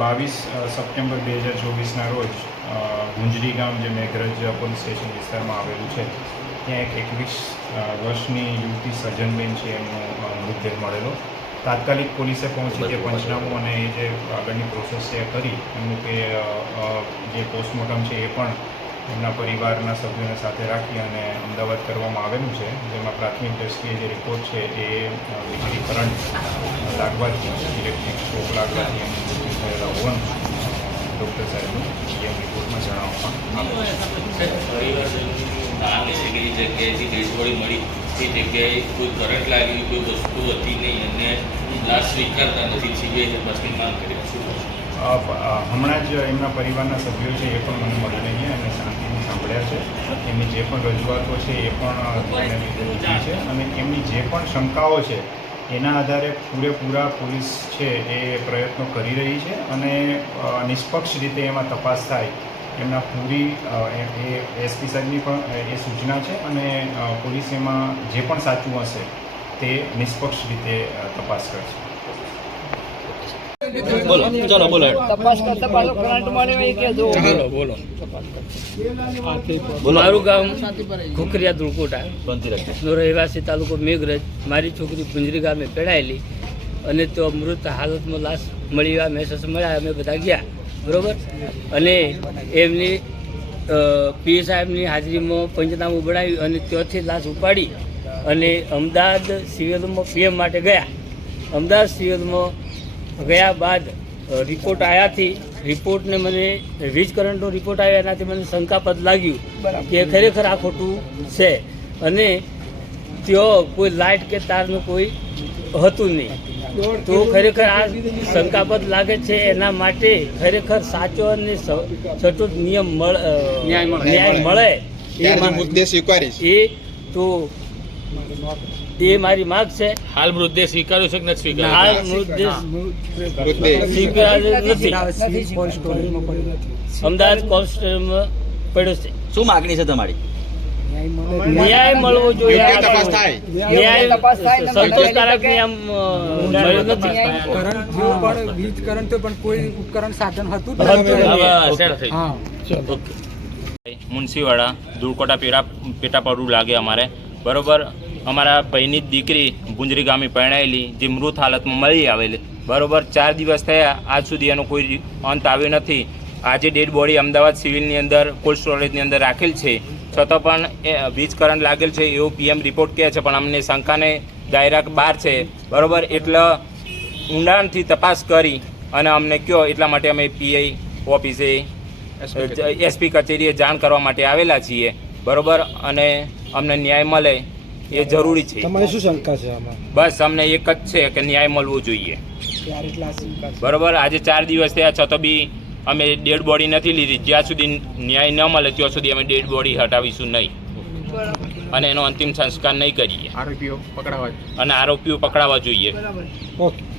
બાવીસ સપ્ટેમ્બર બે હજાર ચોવીસના રોજ ગુંજરી ગામ જે મેઘરજ પોલીસ સ્ટેશન વિસ્તારમાં આવેલું છે ત્યાં એક એકવીસ વર્ષની યુવતી સજનબેન છે એમનો મૃતદેહ મળેલો. તાત્કાલિક પોલીસે પહોંચી જે પંચનામું અને એ જે આગળની પ્રોસેસ છે એ કરી એમનું કે જે પોસ્ટમોર્ટમ છે એ પણ એમના પરિવારના સભ્યોને સાથે રાખી અને અમદાવાદ કરવામાં આવેલું છે જેમાં પ્રાથમિક દ્રષ્ટિએ જે રિપોર્ટ છે એ કરંટ લાગવાથી ઇલેક્ટ્રિક શોક લાગવાથી એમનું મૃત્યુ થયેલા હોવાનું ડૉક્ટર સાહેબનું પીએમ રિપોર્ટમાં જણાવવામાં આવ્યું છે કે જે જગ્યાએથી ડેડબોડી મળી તે જગ્યાએ કોઈ કરંટ લાગી કોઈ વસ્તુ હતી નહીં અને લાશ સ્વીકારતા નથી સીબીઆઈ તપાસની માંગ કરી હમણાં જ એમના પરિવારના સભ્યો છે એ પણ મને મળીને છે અને શાંતિથી સાંભળ્યા છે. એમની જે પણ રજૂઆતો છે એ પણ છે અને એમની જે પણ શંકાઓ છે એના આધારે પૂરેપૂરા પોલીસ છે એ પ્રયત્નો કરી રહી છે અને નિષ્પક્ષ રીતે એમાં તપાસ થાય. એમના પૂરી એ- એસપી સાહેબની પણ એ સૂચના છે અને પોલીસ એમાં જે પણ સાચું હશે તે નિષ્પક્ષ રીતે તપાસ કરશે. બોલો ચાલો બોલો. તપાસ કરતા પાછો કરંટ મળ્યો એ કહેજો. બોલો. મારું ગામ ખોખરિયા ધુળકોટા નો રહેવાસી તાલુકો મેઘરજ. મારી છોકરી પુંજરી ગામે પેડાયેલી અને તો મૃત હાલતમાં લાશ મળી આવ્યા મેસેજ મળ્યા. અમે બધા ગયા બરોબર? અને એમની પીએ સાહેબની હાજરીમાં પંચનામું બનાવ્યું અને ત્યાંથી લાશ ઉપાડી અને અમદાવાદ સિવિલમાં પીએમ માટે ગયા. અમદાવાદ સિવિલમાં ગયા બાદ રિપોર્ટ આવ્યાથી રિપોર્ટને મને વીજ કરંટનો રિપોર્ટ આવ્યો એનાથી મને શંકાપદ લાગ્યું કે ખરેખર આ ખોટું છે. અને ત્યાં કોઈ લાઇટ કે તારનું કોઈ હતું નહીં. તો ખરેખર આ શંકાપદ લાગે છે એના માટે ખરેખર સાચો અને સચોટ નિયમ ન્યાય મળે. એ મુદ્દે સ્વીકારીશ. એ તો એ મારી માગ છે. હાલ મૃતદેહ સ્વીકાર્યો છે કે નથી સ્વીકાર્યો? હાલ મૃતદેહ સ્વીકાર્યો નથી. અમદાવાદ કોન્સ્ટેબલમાં પડ્યો છે. શું માગણી છે તમારી? ન્યાય મળવો જોઈએ યોગ્ય તપાસ થાય. ન્યાય તપાસ થાય સંતોષકારક નિયમ મળ્યો નથી. કરંટ થયો પણ વીજ કરંટ પણ કોઈ ઉપકરણ સાધન હતું જ હા મુનશીવાડા ધૂળકોટા પેટા પેટા પડવું લાગે અમારે. બરોબર? અમારા ભાઈની જ દીકરી ગુંજરી ગામે પરણાયેલી જે મૃત હાલતમાં મળી આવેલી. બરોબર ચાર દિવસ થયા આજ સુધી એનો કોઈ અંત આવ્યો નથી. આજે ડેડ બોડી અમદાવાદ સિવિલની અંદર કોલ્ડ સ્ટોરેજની અંદર રાખેલ છે. છતાં પણ એ વીજ કરંટ લાગેલ છે એવો પીએમ રિપોર્ટ કહે છે પણ અમને શંકાને દાયરા બહાર છે. બરોબર એટલે ઊંડાણથી તપાસ કરી અને અમને કયો એટલા માટે અમે પીઆઈ ઓફિસે એસપી કચેરીએ જાણ કરવા માટે આવેલા છીએ. બરોબર અને અમને ન્યાય મળે એ જરૂરી છે. તમારે શું શંકા છે આમાં? બસ અમને એક જ છે કે ન્યાય મળવો જોઈએ. બરોબર? આજે ચાર દિવસ થયા છતાં બી અમે ડેડ બોડી નથી લીધી. જ્યાં સુધી ન્યાય ન મળે ત્યાં સુધી અમે ડેડ બોડી હટાવીશું નહીં. અને એનો અંતિમ સંસ્કાર નહીં કરીએ. આરોપીઓ પકડાવા અને આરોપીઓ પકડાવા જોઈએ. ઓકે.